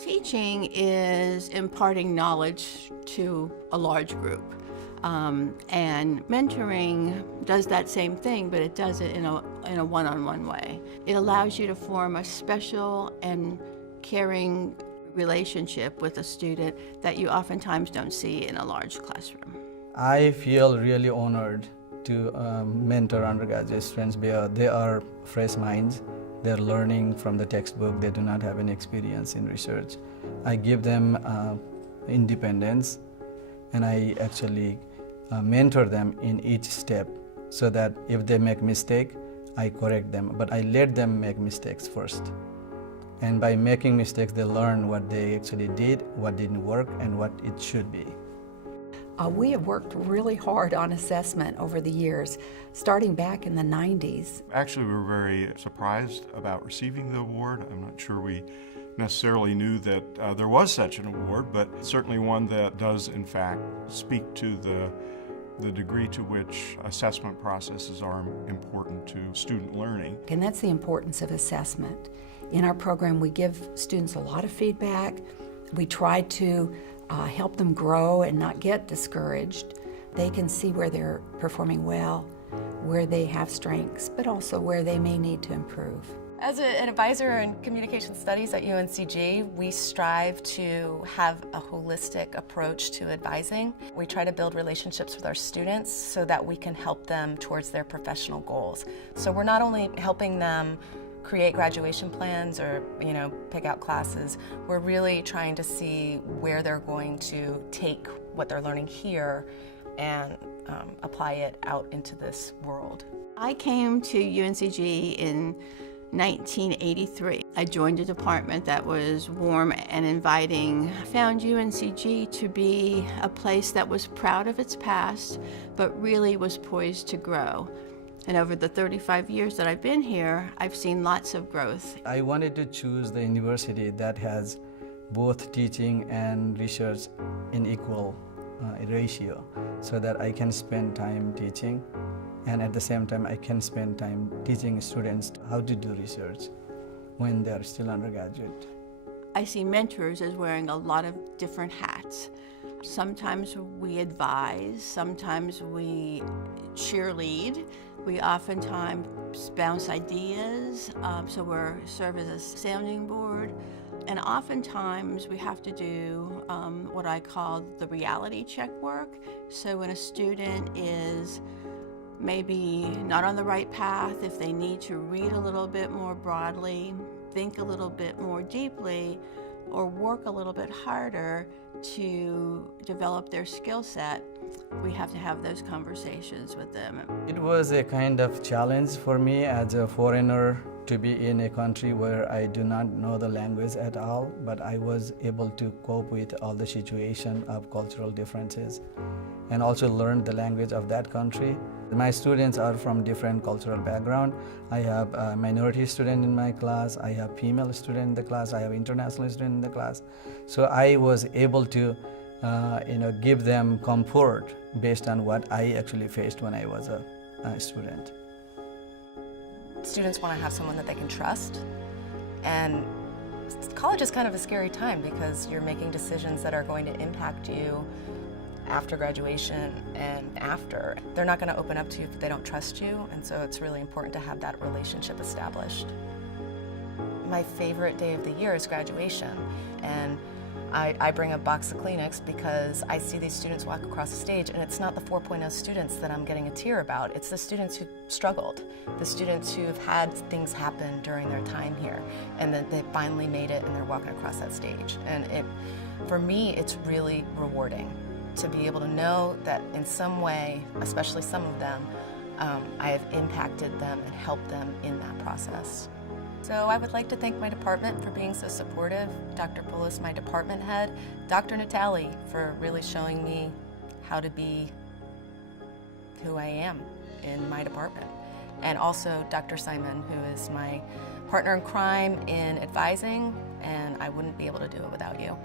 Teaching is imparting knowledge to a large group. And mentoring does that same thing, but it does it in a one-on-one way. It allows you to form a special and caring relationship with a student that you oftentimes don't see in a large classroom. I feel really honored to mentor undergraduate students because they are fresh minds. They're learning from the textbook. They do not have any experience in research. I give them independence, and I actually mentor them in each step so that if they make mistake, I correct them, but I let them make mistakes first. And by making mistakes, they learn what they actually did, what didn't work, and what it should be. We have worked really hard on assessment over the years, starting back in the 90s. Actually, we were very surprised about receiving the award. I'm not sure we necessarily knew that there was such an award, but certainly one that does, in fact, speak to the degree to which assessment processes are important to student learning. And that's the importance of assessment. In our program, we give students a lot of feedback. We try to help them grow and not get discouraged. They can see where they're performing well, where they have strengths, but also where they may need to improve. As an advisor in communication studies at UNCG, we strive to have a holistic approach to advising. We try to build relationships with our students so that we can help them towards their professional goals. So we're not only helping them create graduation plans or pick out classes, we're really trying to see where they're going to take what they're learning here and apply it out into this world. I came to UNCG in 1983. I joined a department that was warm and inviting. I found UNCG to be a place that was proud of its past, but really was poised to grow. And over the 35 years that I've been here, I've seen lots of growth. I wanted to choose the university that has both teaching and research in equal ratio so that I can spend time teaching, and at the same time I can spend time teaching students how to do research when they're still undergraduate. I see mentors as wearing a lot of different hats. Sometimes we advise, sometimes we cheerlead. We oftentimes bounce ideas, so we serve as a sounding board. And oftentimes we have to do what I call the reality check work. So when a student is maybe not on the right path, if they need to read a little bit more broadly, think a little bit more deeply, or work a little bit harder to develop their skill set, we have to have those conversations with them. It was a kind of challenge for me as a foreigner to be in a country where I do not know the language at all, but I was able to cope with all the situation of cultural differences and also learn the language of that country. My students are from different cultural background. I have a minority student in my class, I have female student in the class, I have international student in the class. So I was able to give them comfort based on what I actually faced when I was a student. Students want to have someone that they can trust, and college is kind of a scary time because you're making decisions that are going to impact you after graduation and after. They're not going to open up to you if they don't trust you, and so it's really important to have that relationship established. My favorite day of the year is graduation, and I bring a box of Kleenex because I see these students walk across the stage, and it's not the 4.0 students that I'm getting a tear about. It's the students who struggled, the students who have had things happen during their time here, and then they finally made it and they're walking across that stage. And for me, it's really rewarding to be able to know that in some way, especially some of them, I have impacted them and helped them in that process. So I would like to thank my department for being so supportive, Dr. Poulos, my department head, Dr. Natali for really showing me how to be who I am in my department, and also Dr. Simon, who is my partner in crime in advising, and I wouldn't be able to do it without you.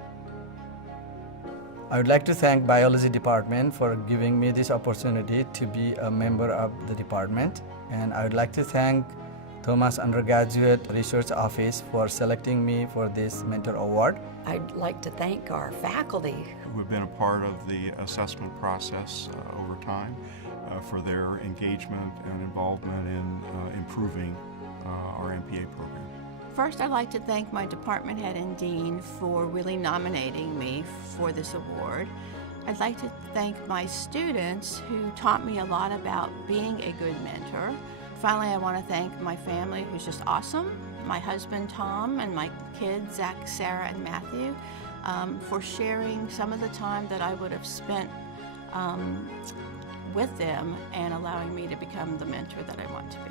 I would like to thank Biology Department for giving me this opportunity to be a member of the department, and I would like to thank Thomas Undergraduate Research Office for selecting me for this mentor award. I'd like to thank our faculty. Who've been a part of the assessment process over time for their engagement and involvement in improving our MPA program. First, I'd like to thank my department head and dean for really nominating me for this award. I'd like to thank my students who taught me a lot about being a good mentor. Finally, I want to thank my family, who's just awesome, my husband Tom and my kids Zach, Sarah, and Matthew, for sharing some of the time that I would have spent with them and allowing me to become the mentor that I want to be.